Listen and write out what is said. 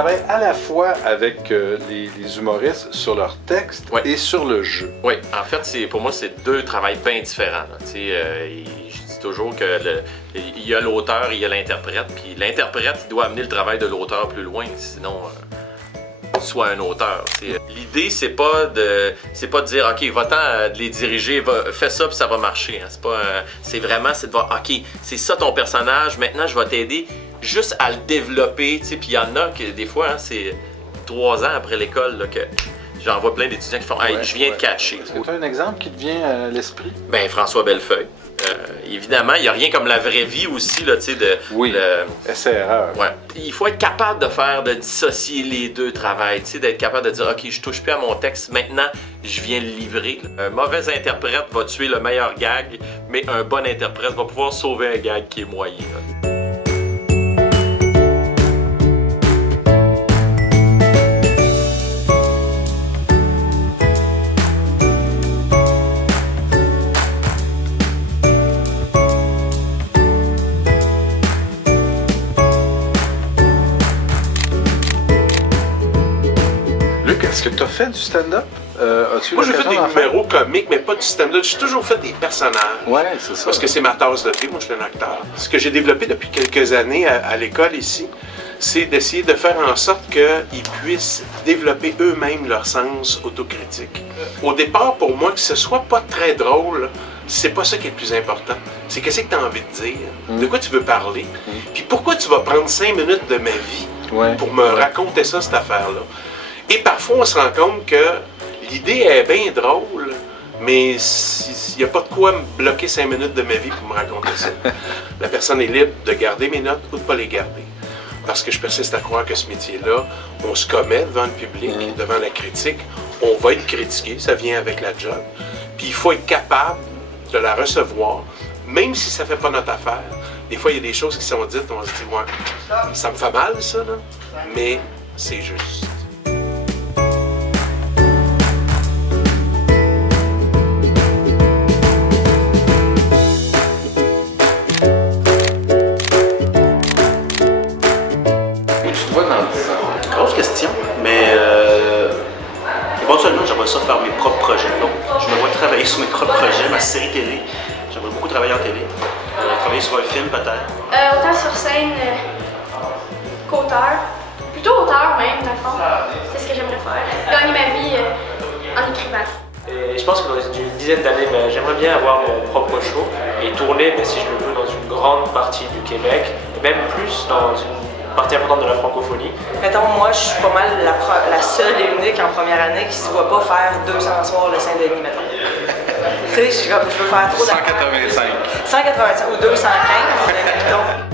travailles à la fois avec les humoristes sur leur texte et sur le jeu. Oui, en fait, pour moi, c'est deux travails bien différents. Je dis toujours que il y a l'auteur, il y a l'interprète, puis l'interprète, il doit amener le travail de l'auteur plus loin, sinon soit un auteur. L'idée, c'est pas de dire OK, va-t'en de les diriger, fais ça puis ça va marcher. Hein. C'est vraiment de voir OK, c'est ça ton personnage, maintenant je vais t'aider juste à le développer. Puis il y en a que des fois, hein, c'est 3 ans après l'école que j'en vois plein d'étudiants qui font hey, je viens de catcher. Est-ce que tu as un exemple qui te vient à l'esprit? Ben François Bellefeuille. Évidemment, il n'y a rien comme la vraie vie aussi, là, tu sais, essai-erreur. Ouais. Il faut être capable de dissocier les deux travails, tu sais, d'être capable de dire, OK, je touche plus à mon texte, maintenant, je viens le livrer. Un mauvais interprète va tuer le meilleur gag, mais un bon interprète va pouvoir sauver un gag qui est moyen. Là. Est-ce que tu as fait du stand-up? Moi, j'ai fait des numéros comiques, mais pas du stand-up. J'ai toujours fait des personnages. Ouais, c'est ça. Parce que c'est ma tasse de thé. Moi, je suis un acteur. Ce que j'ai développé depuis quelques années à l'école ici, c'est d'essayer de faire en sorte qu'ils puissent développer eux-mêmes leur sens autocritique. Au départ, pour moi, que ce soit pas très drôle, c'est pas ça qui est le plus important. C'est qu'est-ce que tu as envie de dire, de quoi tu veux parler, puis pourquoi tu vas prendre 5 minutes de ma vie pour me raconter ça, cette affaire-là. Et parfois, on se rend compte que l'idée est bien drôle, mais il n'y a pas de quoi me bloquer 5 minutes de ma vie pour me raconter ça. La personne est libre de garder mes notes ou de ne pas les garder. Parce que je persiste à croire que ce métier-là, on se commet devant le public, devant la critique, on va être critiqué, ça vient avec la job. Puis il faut être capable de la recevoir, même si ça ne fait pas notre affaire. Des fois, il y a des choses qui sont dites, on se dit, ouais, ça me fait mal, ça, là, mais c'est juste. Grosse question, mais éventuellement j'aimerais ça faire mes propres projets. Donc je me vois travailler sur mes propres projets, ma série télé. J'aimerais beaucoup travailler en télé. Travailler sur un film peut-être. Autant sur scène qu'auteur. Plutôt auteur même, dans le fond. C'est ce que j'aimerais faire. Gagner ma vie en écrivant. Et je pense que dans une dizaine d'années, j'aimerais bien avoir mon propre show et tourner, si je le veux, dans une grande partie du Québec, et même plus dans une partie importante de la francophonie. Mettons, moi, je suis pas mal la seule et unique en première année qui se voit pas faire 200 soirs le Saint-Denis, mettons. Tu sais, je veux faire trop d'affaires. 185. 185 ou 215, mettons.